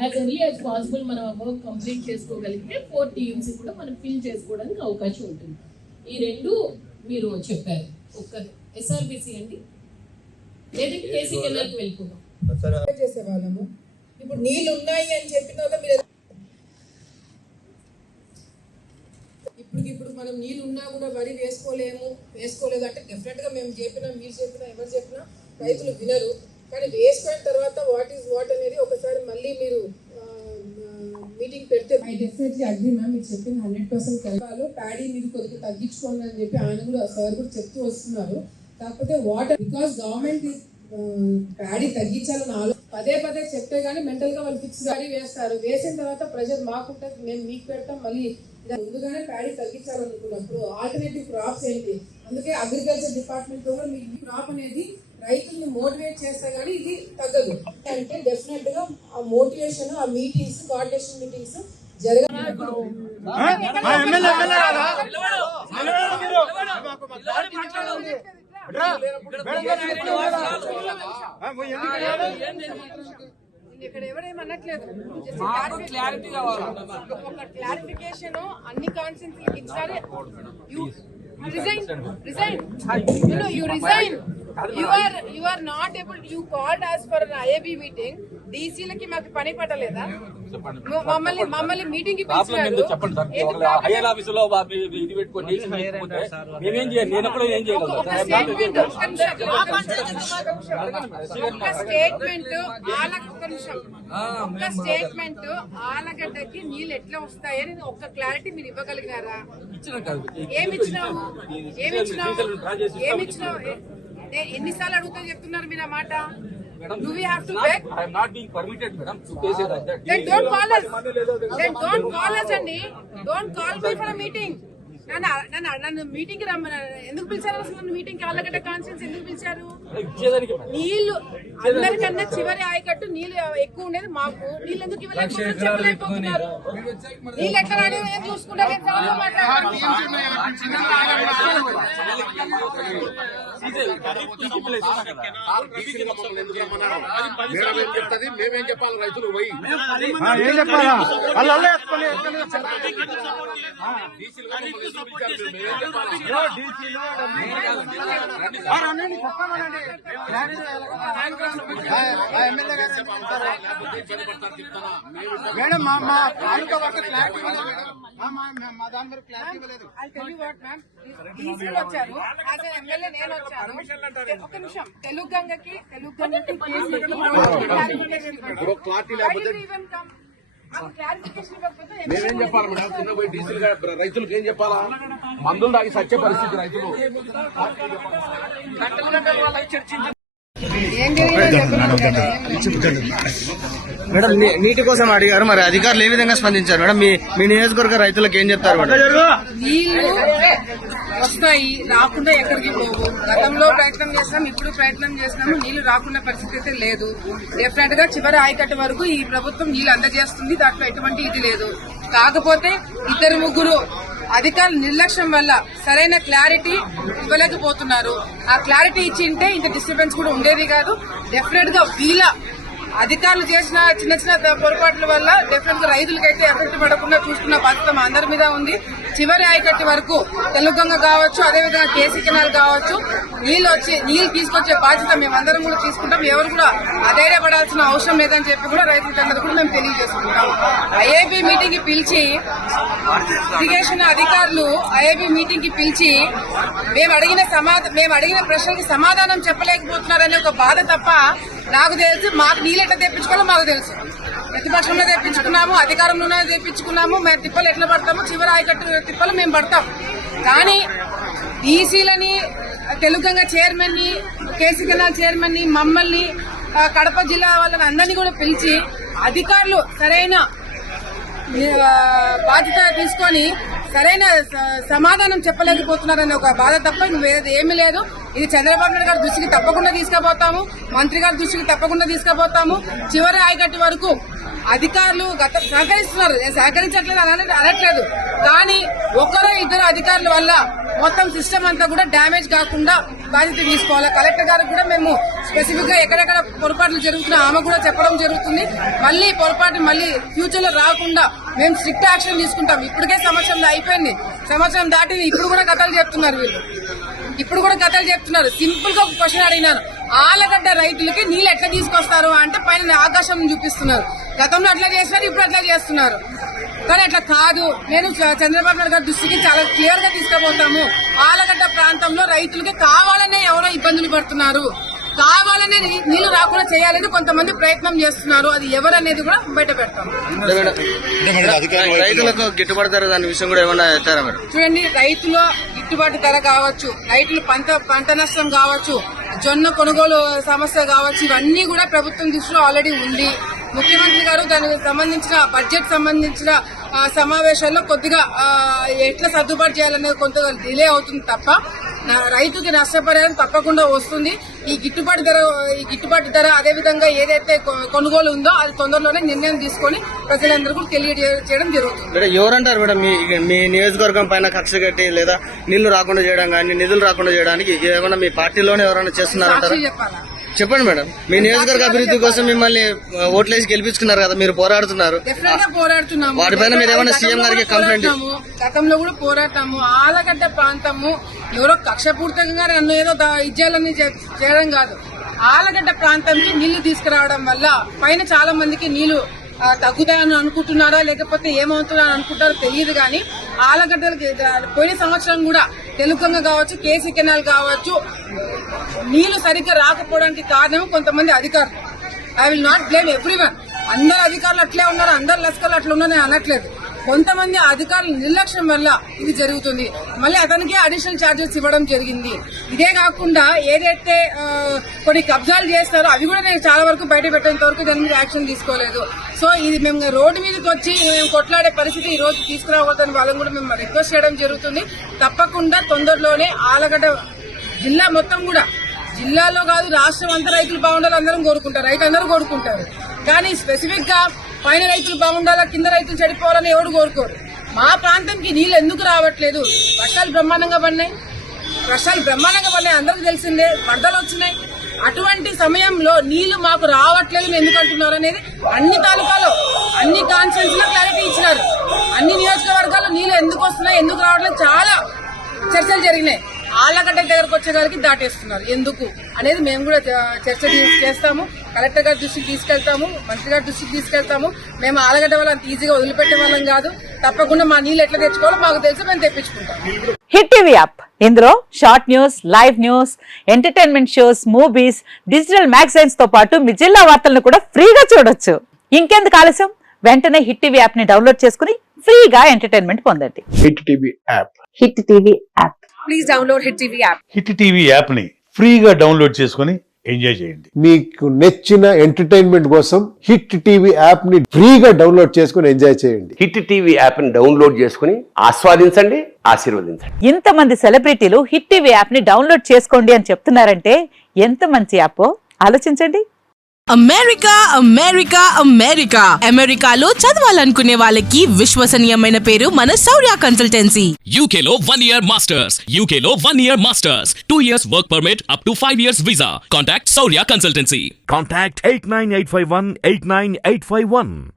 As early as possible మనం work complete చేసుకోగలిగితే 4 TMC కూడా మనం ఫిల్ చేసుకోవడానికి అవకాశం ఉంటుంది. ఈ రెండు మీరు చెప్పారు. ఒక్క ఎస్ఆర్బిసి అండి, లేదంటే కేసీ కెనాల్కి వెళ్ళిపోదాం చేసేవాళ్ళము. ఇప్పుడు నీళ్ళు ఉన్నాయి అని చెప్పిన మీరు ఇప్పుడు మనం నీళ్ళు ఉన్నా కూడా వరి వేసుకోలేదు అంటే డెఫినెట్ గా మేము చెప్పినా, మీరు చెప్పినా, ఎవరు చెప్పినా రైతులు వినరు. కానీ వేసుకున్న తర్వాత వాట్ ఈస్ వాట్ అనేది ఒకసారి మళ్ళీ మీరు మీటింగ్ పెడితే ఐ డెఫినెట్లీ అగ్రీ మ్యామ్. మీరు చెప్పింది 100% కలపాలి. ప్యాడీ మీరు కొద్దిగా తగ్గించుకోండి అని చెప్పి ఆయన కూడా సార్ కూడా చెప్తూ వస్తున్నారు. కాకపోతే వాటర్ బికాస్ గవర్నమెంట్ ప్యాడీ తగ్గించాలని పదే చెప్తే గానీ మెంటల్ గా వాళ్ళు ఫిక్స్ గాడి వేస్తారు. వేసిన తర్వాత ప్రెజర్ మాకుంటుంది, మేము మీకు పెడతాం. మళ్ళీ ముందుగానే ప్యాడీ తగ్గించాలనుకున్నప్పుడు ఆల్టర్నేటివ్ క్రాప్స్ ఏంటి? అందుకే అగ్రికల్చర్ డిపార్ట్మెంట్ కూడా మీకు ఈ క్రాప్ అనేది రైతుల్ని మోటివేట్ చేస్తే గానీ ఇది తగ్గదు. అంటే డెఫినెట్ గా ఆ మోటివేషన్, ఆ మీటింగ్స్, కోఆర్డినేషన్ మీటింగ్స్ జరగాలి. ఇక్కడ ఎవరేమనట్లేదు, క్లారిటీ కావాలి. ఒక క్లారిఫికేషన్ అన్ని కాన్స్టిట్యూన్సీలకు ఇచ్చారు. You are not able. You called us for an IAB meeting. DC లకి మాకు పని పట్టలేదా? మమ్మల్ని మీటింగ్ కి పిలిచారు. హైయర్ ఆఫీసులో ఇది పెట్టుకొని మేమేం చేయాలి? నేను కూడా ఏం చేయగలను? ఒక స్టేట్మెంట్ ఆలగడ్డకి నీళ్ళు ఎట్లా వస్తాయని ఒక్క క్లారిటీ మీరు ఇవ్వగలిగినారా? ఏమిచ్చినావు? ఎన్నిసార్లు అడుగుతా చెప్తున్నారు మీరు ఆ మాట? Do we have to beg? I am not being permitted, madam, to say that. Then don't call us. Andy. Don't call me for a meeting. నన్ను మీటింగ్ కి రమ్మని ఎందుకు పిలిచారు? అసలు నన్ను మీటింగ్ కి ఆలగడ్డ కాన్ఫరెన్స్ ఎందుకు పిలిచారు? నీళ్లు అందరికన్నా చివరి ఆయకట్టు నీళ్లు ఎక్కువ ఉండేది మాకు. నీళ్ళు ఎందుకు చెప్పలేకపోతున్నారు? నీళ్ళు ఎట్లా రాని చూసుకుంటారు. మేమేం చెప్పాలి? రైతులు పోయి మేడం మా తాలూకా వర్క్ క్లారిటీ మా దాని మీద క్లారిటీ ఇవ్వలేదు. వచ్చారు ఎమ్మెల్యే, నేను వచ్చాను. ఒక నిమిషం. తెలుగు గంగకి మేమేం చెప్పాలి మేడం? చిన్న పోయి డీజిల్ రైతులకు ఏం చెప్పాలా? మందులు తాగి సత్య పరిస్థితి రైతులు. మేడం నీటి కోసం అడిగారు, మరి అధికారులు ఏ విధంగా స్పందించారు మేడం? మీ నియోజకవర్గ రైతులకు ఏం చెప్తారు మేడం? నీళ్లు వస్తాయి, రాకుండా ఎక్కడికి పోవు. గతంలో ప్రయత్నం చేస్తాం, ఇప్పుడు ప్రయత్నం చేస్తున్నాము. నీళ్లు రాకుండా పరిస్థితి అయితే లేదు. డెఫినెట్ గా చివరి ఆయకట్టు వరకు ఈ ప్రభుత్వం నీళ్లు అందజేస్తుంది. దాంట్లో ఎటువంటి ఇది లేదు. కాకపోతే 2-3 అధికారుల నిర్లక్ష్యం వల్ల సరైన క్లారిటీ ఇవ్వలేకపోతున్నారు. ఆ క్లారిటీ ఇచ్చింటే ఇంత డిస్టర్బెన్స్ కూడా ఉండేది కాదు. డెఫినెట్ గా వీళ్ళ అధికారులు చేసిన చిన్న పొరపాట్ల వల్ల డెఫినెట్ గా రైతులకైతే ఎఫెక్ట్ పడకుండా చూసుకున్న బాధ్యత మా అందరి మీద ఉంది. చివరి ఆయకట్టు వరకు తెలుగంగ కావచ్చు, అదేవిధంగా కేసీ కెనాల్ కావచ్చు, నీళ్లు తీసుకొచ్చే బాధ్యత మేమందరం కూడా తీసుకుంటాం. ఎవరు కూడా అధైర్యపడాల్సిన అవసరం లేదని చెప్పి కూడా రైతులందరూ కూడా మేము తెలియజేసుకుంటాం. ఐఏబీ మీటింగ్ కి పిలిచి ఇరిగేషన్ అధికారులు మేము అడిగిన ప్రశ్నలకి సమాధానం చెప్పలేకపోతున్నారనే ఒక బాధ తప్ప నాకు తెలుసు. మాకు నీళ్ళు ఎట్లా తెప్పించుకోవాలో మాకు తెలుసు. ప్రతిపక్షంలో తెప్పించుకున్నాము, అధికారంలోనే తెప్పించుకున్నాము. మేము తిప్పలు ఎట్లా పడతాము? చివరి ఆయకట్టు తిప్పలు మేము పడతాం. కానీ డీసీలని, తెలుగంగ చైర్మన్ ని, కేసీ కెనాల్ చైర్మన్ ని, మమ్మల్ని, కడప జిల్లా వాళ్ళని అందరినీ కూడా పిలిచి అధికారులు సరైన బాధ్యత తీసుకొని సరైన సమాధానం చెప్పలేకపోతున్నారనే ఒక బాధ తప్ప వేరేది ఏమీ లేదు. ఇది చంద్రబాబు నాయుడు గారి దృష్టికి తప్పకుండా తీసుకుపోతాము, మంత్రి గారి దృష్టికి తప్పకుండా తీసుకుపోతాము. చివరి ఆయకట్టు వరకు అధికారులు సహకరిస్తున్నారు, సహకరించట్లేదు అనట్లేదు. కానీ 1-2 అధికారుల వల్ల మొత్తం సిస్టమ్ అంతా కూడా డ్యామేజ్ కాకుండా బాధ్యత తీసుకోవాలి. కలెక్టర్ గారికి కూడా మేము స్పెసిఫిక్ గా ఎక్కడెక్కడ పొరపాట్లు జరుగుతున్నాయి ఆమె కూడా చెప్పడం జరుగుతుంది. మళ్ళీ పొరపాటు మళ్ళీ ఫ్యూచర్ లో రాకుండా మేము స్ట్రిక్ట్ యాక్షన్ తీసుకుంటాం. ఇప్పటికే సంవత్సరం అయిపోయింది, సంవత్సరం దాటి ఇప్పుడు కూడా కథలు చెప్తున్నారు వీళ్ళు. సింపుల్ గా ఒక క్వశ్చన్ అడిగినాను, ఆలగడ్డ రైతులకి నీళ్ళు ఎట్లా తీసుకొస్తారు అంటే పైన ఆకాశం చూపిస్తున్నారు. గతంలో అట్లా చేసినారు, ఇప్పుడు అట్లా చేస్తున్నారు. కానీ అట్లా కాదు. నేను చంద్రబాబు నాయుడు గారి దృష్టికి చాలా క్లియర్ గా తీసుకుపోతాము. ఆలగడ్డ ప్రాంతంలో రైతులకి కావాలనే ఎవరో ఇబ్బందులు పడుతున్నారు, కావాలనే నీళ్లు రాకుండా చేయాలని కొంతమంది ప్రయత్నం చేస్తున్నారు. అది ఎవరనేది కూడా బయట పెడతాం. రైతులకు గిట్టుబాటు ధర దాని విషయం కూడా ఏమన్నా చెప్తారా మీరు? చూడండి, రైతుల గిట్టుబాటు ధర కావచ్చు, రైతులు పంట నష్టం కావచ్చు, జొన్న కొనుగోలు సమస్య కావచ్చు, ఇవన్నీ కూడా ప్రభుత్వం దృష్టిలో ఆల్రెడీ ఉంది. ముఖ్యమంత్రి గారు దానికి సంబంధించిన బడ్జెట్ సంబంధించిన సమావేశాల్లో కొద్దిగా ఎట్లా సర్దుబాటు చేయాలనేది కొంతగా డిలే అవుతుంది తప్ప రైతుకి నష్టపరిహారం తప్పకుండా వస్తుంది. ఈ గిట్టుబాటు ధర అదేవిధంగా ఏదైతే కొనుగోలు ఉందో అది తొందరలోనే నిర్ణయం తీసుకొని ప్రజలందరికీ తెలియజేయడం జరుగుతుంది. ఎవరంటారు మేడం మీ నియోజకవర్గం పైన కక్ష కట్టి లేదా నీళ్లు రాకుండా చేయడం కానీ నిధులు రాకుండా చేయడానికి ఏమన్నా మీ పార్టీలోనే ఎవరైనా చేస్తున్నారంటారా? చెప్పాలా? చెప్పండి మేడం. మీ నియోజకవర్గ అభివృద్ధి కోసం మిమ్మల్ని ఓట్లేసి గెలిపించుకున్నారు కదా, మీరు పోరాడుతున్నారు. పోరాడుతున్నాము. వాటిపైన మీరు ఏమైనా సీఎం గారికి కంప్లైంట్? గతంలో కూడా పోరాటాము. ఆలగడ్డ ప్రాంతము ఎవరో కక్షపూర్తంగా నన్ను ఏదో ఇజ్జాలని చేయడం కాదు. ఆలగడ్డ ప్రాంతంకి నీళ్లు తీసుకురావడం వల్ల పైన చాలా మందికి నీళ్లు తగ్గుతాయని అనుకుంటున్నారా లేకపోతే ఏమవుతున్నారని అనుకుంటారో తెలియదు. కానీ ఆలగడ్డలకి పోయిన సంవత్సరం కూడా తెలుగంగ కావచ్చు, కేసీ కెనాల్ కావచ్చు, నీళ్లు సరిగ్గా రాకపోవడానికి కారణం కొంతమంది అధికారులు. I will not blame everyone. అందరు అధికారులు అట్లే ఉన్నారు, అందరు లస్కర్లు అట్లా ఉన్నారని అనట్లేదు. కొంతమంది అధికారుల నిర్లక్ష్యం వల్ల ఇది జరుగుతుంది. మళ్ళీ అతనికి అడిషనల్ ఛార్జెస్ ఇవ్వడం జరిగింది. ఇదే కాకుండా ఏదైతే కొన్ని కబ్జాలు చేస్తారో అవి కూడా నేను చాలా వరకు బయట పెట్టేంత వరకు దాని మీద యాక్షన్ తీసుకోలేదు. సో ఇది మేము రోడ్డు మీదకి వచ్చి మేము కొట్లాడే పరిస్థితి ఈ రోజు తీసుకురావద్దని వాళ్ళని కూడా మేము రిక్వెస్ట్ చేయడం జరుగుతుంది. తప్పకుండా తొందరలోనే ఆలగడ్డ జిల్లా మొత్తం కూడా, జిల్లాలో కాదు రాష్ట్రం అంతా రైతులు బాగుండాలి అందరం కోరుకుంటారు, రైతులందరూ కోరుకుంటారు. కానీ స్పెసిఫిక్ గా పైన రైతులు బాగుండాలా కింద రైతులు చెడిపోవాలని ఎవరు కోరుకోరు. మా ప్రాంతంకి నీళ్లు ఎందుకు రావట్లేదు? వర్షాలు బ్రహ్మాండంగా పడినాయి, అందరికి తెలిసిందే. వరదలు వచ్చినాయి. అటువంటి సమయంలో నీళ్లు మాకు రావట్లేదు ఎందుకు అంటున్నారు అనేది అన్ని తాలూకాలో అన్ని కాన్స్టిట్యూన్స్ లో క్లారిటీ ఇచ్చినారు. అన్ని నియోజకవర్గాల్లో నీళ్లు ఎందుకు వస్తున్నాయి ఎందుకు రావట్లేదు చాలా చర్చలు జరిగినాయి. ఆలగడ్డ దగ్గరకు వచ్చేగారికి దాటేస్తున్నారు ఎందుకు అనేది మేము కూడా చర్చ చేస్తాము. కలెక్టర్ గారి దృష్టికి తీసుకెళ్తాము, మంత్రి గారి దృష్టికి తీసుకెళ్తాము. మేము ఆలగడ్డ వల్ల అంత ఈజీగా వదిలిపెట్టే వాళ్ళం కాదు. తప్పకుండా మా నీళ్ళు ఎట్లా తెచ్చుకోవాలో మాకు తెలిసి మేము తెప్పించుకుంటాం. హిట్ టీవీ యాప్, ఇందులో short news, live news, entertainment shows, movies, digital magazines తో పాటు మీ జిల్లా వార్తలను కూడా ఫ్రీగా చూడొచ్చు. ఇంకెందుకు ఆలస్యం, వెంటనే హిట్ టీవీ యాప్ ని డౌన్లోడ్ చేసుకుని ఫ్రీగా ఎంటర్టైన్మెంట్ పొందండి. Hit TV app. Hit TV app. Please download hit TV app. Hit TV app ని ఫ్రీగా డౌన్లోడ్ చేసుకుని ఎంజాయ్ చేయండి. మీకు నచ్చిన ఎంటర్టైన్మెంట్ కోసం హిట్ టీవీ యాప్ ని ఫ్రీగా డౌన్లోడ్ చేసుకుని ఎంజాయ్ చేయండి. హిట్ టీవీ యాప్ ని డౌన్లోడ్ చేసుకుని ఆస్వాదించండి, ఆశీర్వదించండి. ఇంతమంది సెలబ్రిటీలు హిట్ టీవీ యాప్ ని డౌన్లోడ్ చేసుకోండి అని చెప్తున్నారంటే ఎంత మంచి యాప్ ఆలోచించండి. అమెరికా అమెరికా అమెరికా అమెరికాలో చదవాలనుకునే వాళ్ళకి విశ్వసనీయమైన పేరు మన శౌర్య కన్సల్టెన్సీ. UK లో 1 year masters, UK లో 1 year masters, 2 years work permit up to 5 years visa. Contact Shaurya Consultancy. Contact 89851 89851.